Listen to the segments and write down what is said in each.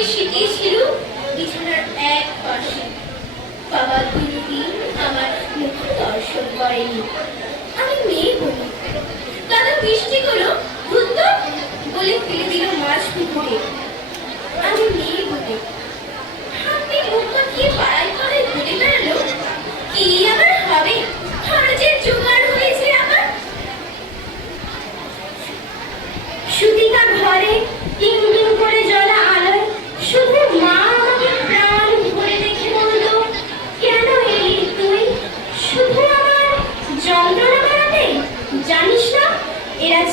ঘরে শিখিয়েছিল বিছানার এক পাশে। বাবা দুদিন আমার মুখ দর্শন করেনি। আমি মেয়ে বলি। দাদা বৃষ্টি করল ভূত বলে ফেলে দিল মাছ পুকুরে। আমি মেয়ে বলে। হাতে মুখ মাখিয়ে পাড়ায় পাড়ায় ঘুরে বেড়ালো? কি আবার হবে? খরচের জোগাড় হয়েছে আমার? সুতিকা ঘরে টিম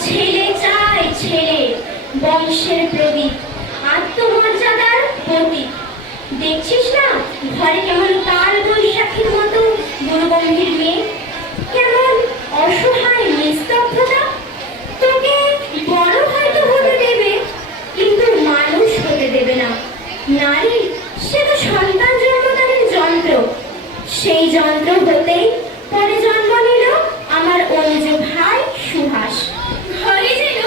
ছেলে চায় ছেলে, বংশের প্রদীপ আত্মমর্যাদার প্রতীক। দেখছিস না, ঘরে কেমন কাল বৈশাখীর মতো গুরুগম্ভীর মেয়ে? কেমন অসহায় নিস্তব্ধতা? তোকে বড় হয়তো হতে দেবে, কিন্তু মানুষ হতে দেবে না। নারী, সে তো সন্তান জন্মদানের যন্ত্র। সেই যন্ত্র হতেই পরে জন্ম নিল আমার অনুজ ভাই সুহাস ঘরে যেন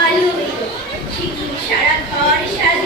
আলো এলো ঠিকই সারা ঘর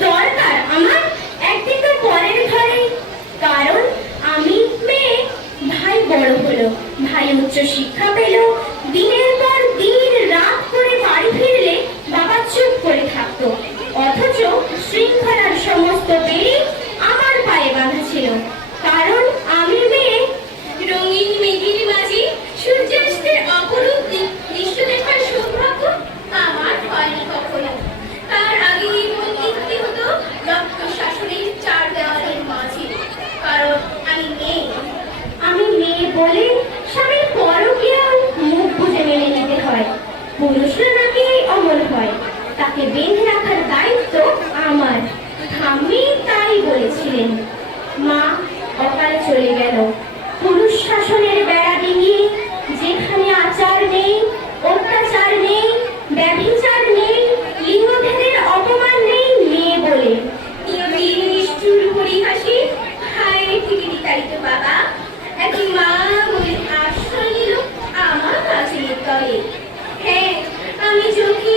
দরকার। আমার একদিন তো পরের ঘরে। কারণ আমি মেয়ে, ভাই বড় হলো, ভাই উচ্চ শিক্ষা বলেন স্বামীর পরকীয়াও মুখ বুঝে মেনে নিতে হয়। পুরুষরা নাকি অমল হয়। তাকে বেঁধে রাখার দায়িত্ব আমার। আমি তাই বলেছিলেন। মা, অকালে চলে গেল। পুরুষ শাসনের বেড়া ডিঙিয়ে যেখানে আচার নেই, অত্যাচার নেই, ব্যভিচার নেই, লিঙ্গভেদের অপমান নেই মেয়ে বলে। নিষ্ঠুর পরিহাসি হায় থেকে বিতাড়িত বাবা। নাকি মা বলে আশ্রয় আমার কাছে হ্যাঁ আমি চোখে